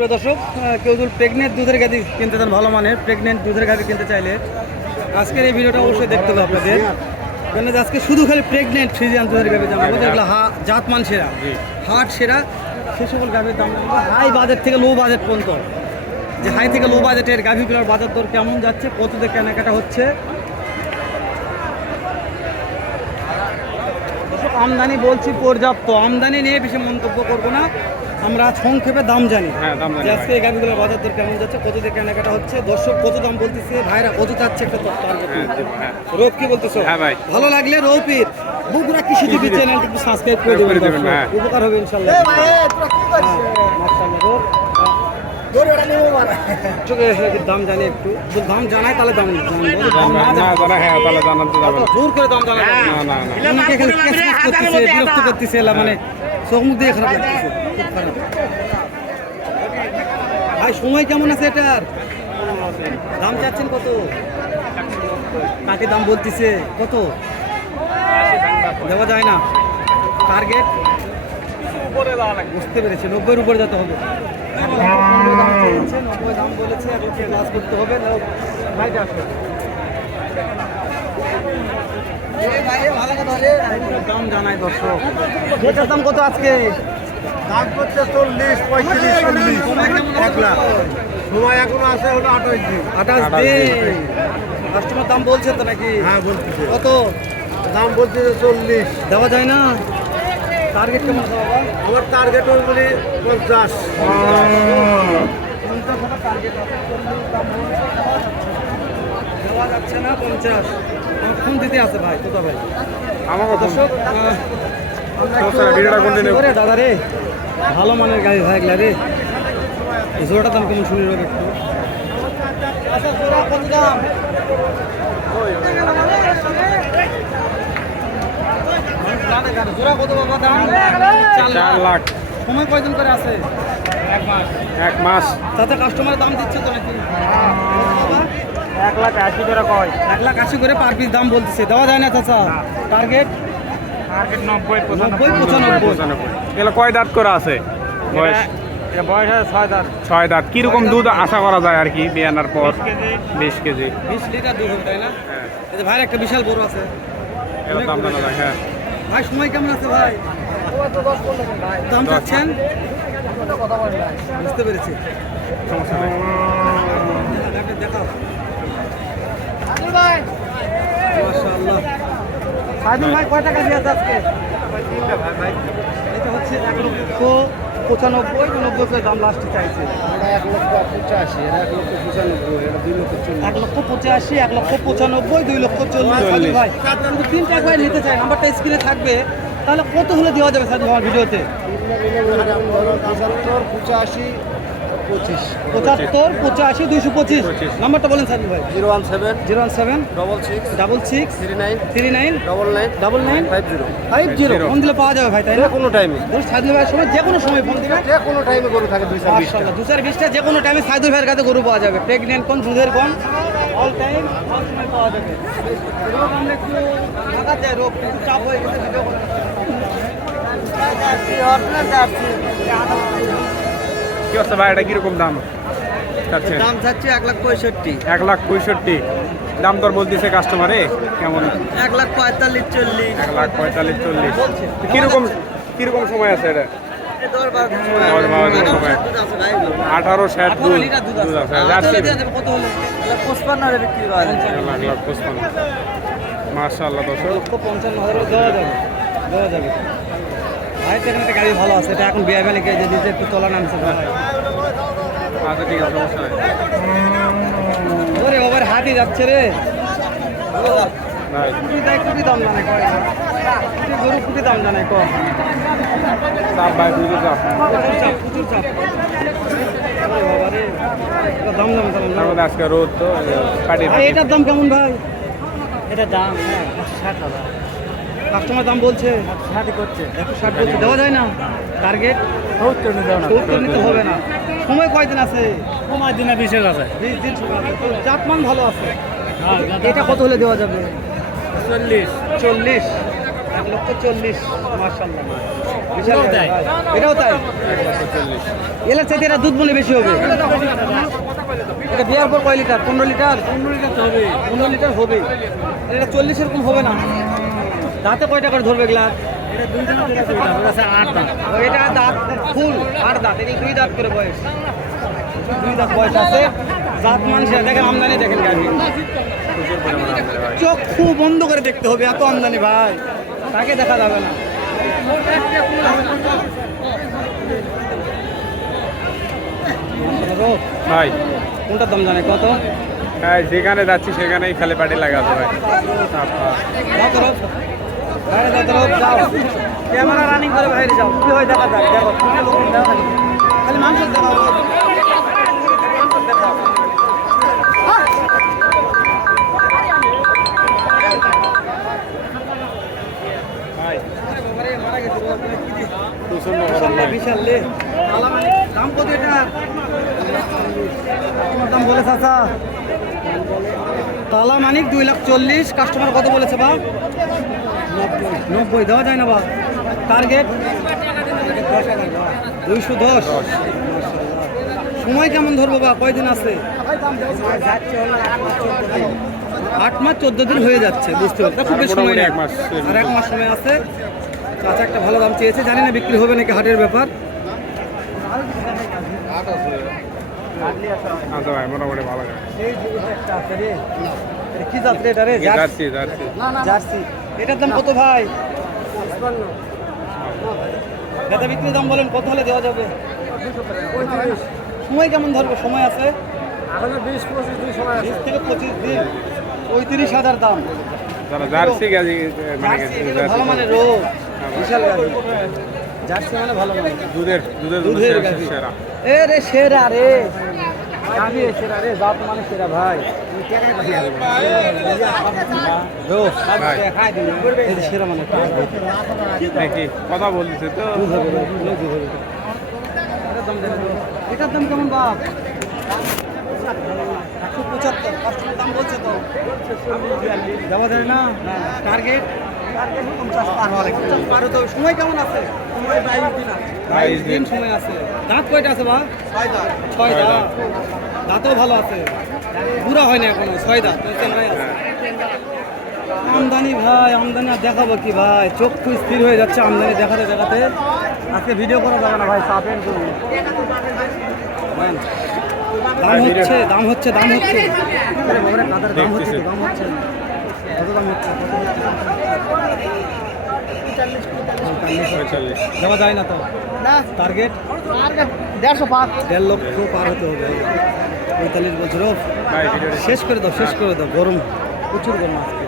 প্রিয় দর্শক কেউ যদি প্রেগনেন্ট দুধের গাড়ি কিনতে চান ভালো মানের প্রেগনেন্ট দুধের গাদি কিনতে চাইলে আজকের এই ভিডিওটা অবশ্যই দেখতে হবে আপনাদের। কেন আজকে শুধু খালি প্রেগনেন্ট ফ্রিজিয়ান দুধের গাড়ি দাম আমাদের এগুলো হা জাতমান সেরা হাট সেরা সে সকল গাভীর দাম হাই বাজেট থেকে লো বাজেট পর্যন্ত। যে হাই থেকে লো বাজেটের গাভীগুলোর বাজার দর কেমন যাচ্ছে কততে কেনাকাটা হচ্ছে। আমদানি বলছি পর্যাপ্ত। আমদানি নিয়ে বেশি মন্তব্য করব না। আমরা সংক্ষেপে দাম জানি। হ্যাঁ, দাম জানি, আজকে এই গাড়িগুলোর বাজার দর কেমন যাচ্ছে কত দিয়ে কেনাকাটা হচ্ছে দর্শক কত দাম বলতেছে ভাইরা কত চাচ্ছে একটা টার্গেট হ্যাঁ, হ্যাঁ। রোপ কি বলতেছো? হ্যাঁ, ভাই। ভালো লাগলে রৌপির বগুড়া কৃষি টিভি চ্যানেলটি একটু সাবস্ক্রাইব করে দেবেন। উপকার হবে দাম জানি একটু। যদি দাম জানাই তাহলে দাম হ্যাঁ জোর করে দাম জানাই না না না। অনেকে খালি ক্যাচম্যাচ করতেছে বিরক্ত করতেছে মানে চোখ মুখ দিয়ে খারাপ। ভাই, সময় কেমন আছে এটার? দাম চাচ্ছেন কত? কাকে দাম বলতেছে? কত? দেওয়া যায় না। টার্গেট বুঝতে পেরেছি, নব্বইয়ের উপরে যেতে হবে। নব্বই দাম বলেছে ওকে ক্লাস করতে হবে। ভাইটা আসো দাম জানাই দর্শক। এটার দাম কত আজকে? দাম করছে চল্লিশ পঁয়ত্রিশ চল্লিশ এক লাখ। সময় এখন আছে হলো আঠাশ দিন। আঠাশ দিন। কাস্টমার দাম বলছে তো নাকি? হ্যাঁ বলতেছে কত? দাম বলছে চল্লিশ। দেওয়া যায় না? টার্গেট কেমন বাবা? আমার টার্গেট ওই বলি পঞ্চাশ। পঞ্চাশ টার্গেট দাম দেওয়া যাচ্ছে না পঞ্চাশ। ফোন দিতে আছে ভাই কোথা ভাই। আমাকে দর্শক দাদা রে ভালো মানের গাড়ি ভাই এগুলা রে। জোড়াটা দাম কেমন শুনি রোগ একটু। চার লাখ। সময় কয়দিন করে আছে? এক মাস। তাতে কাস্টমার দাম দিচ্ছে তো নাকি? এক লাখ আশি করে কয়। এক লাখ আশি করে পার পিস দাম বলতেছে। দেওয়া যায় না চাচা টার্গেট টার্গেট নব্বই নব্বই পঁচানব্বই। এগুলো কয় দাঁত করে আছে? বয়স? বয়স আছে ছয় দাঁত। ছয় দাঁত। কীরকম দুধ আশা করা যায় আর কি বিয়ানার পর? বিশ কেজি। বিশ লিটার দুধ হবে তাই না? এই একটা বিশাল বড় আছে। দাম জানা যায় হ্যাঁ। ভাই সময় কেমন আছে ভাই? দাম চাচ্ছেন? বুঝতে পেরেছি। সমস্যা ভাই কয় টাকা দিয়ে আজকে এটা হচ্ছে এক লক্ষ পঁচানব্বই নব্বই দাম লাস্টে চাইছে এক লক্ষ পঁচাশি এক লক্ষ পঁচানব্বই দুই লক্ষ চল্লিশ এক লক্ষ পঁচাশি এক লক্ষ পঁচানব্বই দুই লক্ষ চল্লিশ। ভাই কিন্তু তিনটা একবার নিতে চাই নাম্বারটা স্ক্রিনে থাকবে তাহলে কত হলে দেওয়া যাবে সাইদুল আমার ভিডিওতে পঁচাত্তর পঁচাশি পঁচিশ। পঁচাত্তর পঁচাশি দুইশো পঁচিশ। নাম্বারটা বলেন সাইদুল ভাই। Zero one seven zero one seven double six double six three nine three nine double nine double nine five zero. Five zero. Phone দিলে পাওয়া যাবে ভাই তাই না? কোনো টাইমে সাইদুল ভাইয়ের সময় যে কোনো সময় ফোন দিবে। যে কোনো টাইমে গরু থাকে দুইশো বিশটা। মাশাআল্লাহ দু চার বিশটা যে কোনো টাইমে সাইদুল ভাইয়ের কাছে গরু পাওয়া যাবে। প্রেগনেন্ট কোন দুধের কোন? অল টাইম অল সময় পাওয়া যাবে। রোগ আমরা একটু ঢাকা যায় রোগ একটু চাপ হয়ে গেছে ভিডিও করতে কি অবস্থা ভাই? এটা কীরকম দাম চাচ্ছে? দাম চাচ্ছে এক লাখ পঁয়ষট্টি। এক লাখ পঁয়ষট্টি। দাম দর বলতেছে কাস্টমারে কেমন? এক লাখ পঁয়তাল্লিশ চল্লিশ। এক লাখ পঁয়তাল্লিশ চল্লিশ। কীরকম কীরকম সময় আছে এটা? দশ দশ আঠারো ষাট দুধ। দুধ আছে। হাজার পঁচপান্ন। মাশাআল্লাহ লক্ষ পঞ্চান্ন হাজারও দেওয়া যাবে। দেওয়া যাবে। ভাইয়ের এখানে একটা গাড়ি ভালো আছে এটা এখন বিয়ে ভ্যালি যে দিতে একটু তোলা নামছে ভাই আচ্ছা ঠিক আছে সমস্যা ওরে হাতি যাচ্ছে রে। ভাই। কুটি দেয় কুটি দাম জানে কয়। কুটি গরু কুটি দাম জানে কয়। চাপ ভাই বুঝে চাপ। চাপ প্রচুর চাপ। রে এটা দাম দাম দাম আজকে রোদ তো এটার দাম কেমন ভাই? এটা দাম হ্যাঁ ষাট হাজার। কাস্টমার দাম বলছে ষাটই করছে। একশো ষাট বলছে দেওয়া যায় না? টার্গেট সত্তর নিতে হবে সত্তর নিতে হবে না। সময় কয়দিন আছে? সময় দিনে বিশেষ আছে। বিশ দিন সময় আছে। জাতমান ভালো আছে? এটা কত হলে দেওয়া যাবে? চল্লিশ। চল্লিশ? এক লক্ষ চল্লিশ মার্শাল্লাহ বিশাল এটাও তাই। এলার চাইতে এটা দুধ মনে বেশি হবে? এটা বিয়ার পর কয় লিটার? পনেরো লিটার? পনেরো লিটার হবে পনেরো লিটার হবে এটা চল্লিশ এরকম হবে না? দাঁতে কয়টা করে ধরবে গ্লাস এটা দাঁত ফুল আট দাঁত এটি দুই দাঁত করে বয়স। দুই দাঁত বয়স আছে জাত মানুষের দেখেন আমদানি দেখেন গাড়ি। চক্ষু বন্ধ করে দেখতে হবে এত আমদানি ভাই। তাকে দেখা যাবে না। ভাই। কোনটার দাম জানে কত? হ্যাঁ যেখানে যাচ্ছি সেখানেই খালি পাটি লাগাতে ভাই। ক্যামেরা রানিং করে বাইরে যাও। কি হয় দেখা যাক দেখো। খালি মাংস দেখাও। বিশাল লে, দাম বলে চাচা। তালা মানিক দুই লাখ চল্লিশ। কাস্টমার কত বলেছে বা নব্বই দেওয়া যায় না বা? টার্গেট দুইশো দশ। সময় কেমন ধরবো বা? কয়দিন আছে? আট মাস চোদ্দ দিন হয়ে যাচ্ছে বুঝতে পারছি। খুব বেশি সময় এক মাস। আর এক মাস সময় আছে। চাচা একটা ভালো দাম চেয়েছে জানি না বিক্রি হবে নাকি হাটের ব্যাপার। আচ্ছা মোটামুটি ভালো। কি রে? যাচ্ছি জার্সি। এটার দাম কত ভাই? দাদা বিক্রির দাম বলেন কত হলে দেওয়া যাবে? সময় কেমন ধরবে? সময় আছে? বিশ থেকে পঁচিশ দিন। পঁয়ত্রিশ হাজার দাম। জার্সি গাড়ি মানে ভালো মানে রোগ। বিশাল গাড়ি জার্সি মানে ভালো মানে দুধের দুধের সেরা। এ রে সেরা রে। সেরা রে জাত মানে সেরা ভাই। মানে কথা বলছে তো। এটার দাম কেমন বাপ একশো পঁচাত্তর দাম বলছে তো দেওয়া যায় না টার্গেট। সময় কেমন আছে। সময় আছে দাঁত কয়টা আছে বা ছয় দাঁত দাঁতও ভালো আছে। বুড়া হয় না এখনও ছয় দাঁত আমদানি ভাই আমদানি আর দেখাবো কি ভাই চক্ষু স্থির হয়ে যাচ্ছে আমদানি দেখাতে দেখাতে। আজকে ভিডিও করা যাবে না ভাই চাপের জন্য। দাম হচ্ছে দাম হচ্ছে দাম হচ্ছে। দাম হচ্ছে দাম হচ্ছে কত দাম হচ্ছে? দেওয়া যায় না তো? টার্গেট? দেড়শো পাঁচ। দেড় লক্ষ পার হতে হবে। পঁয়তাল্লিশ বছর। শেষ করে দাও শেষ করে দাও গরম প্রচুর গরম আজকে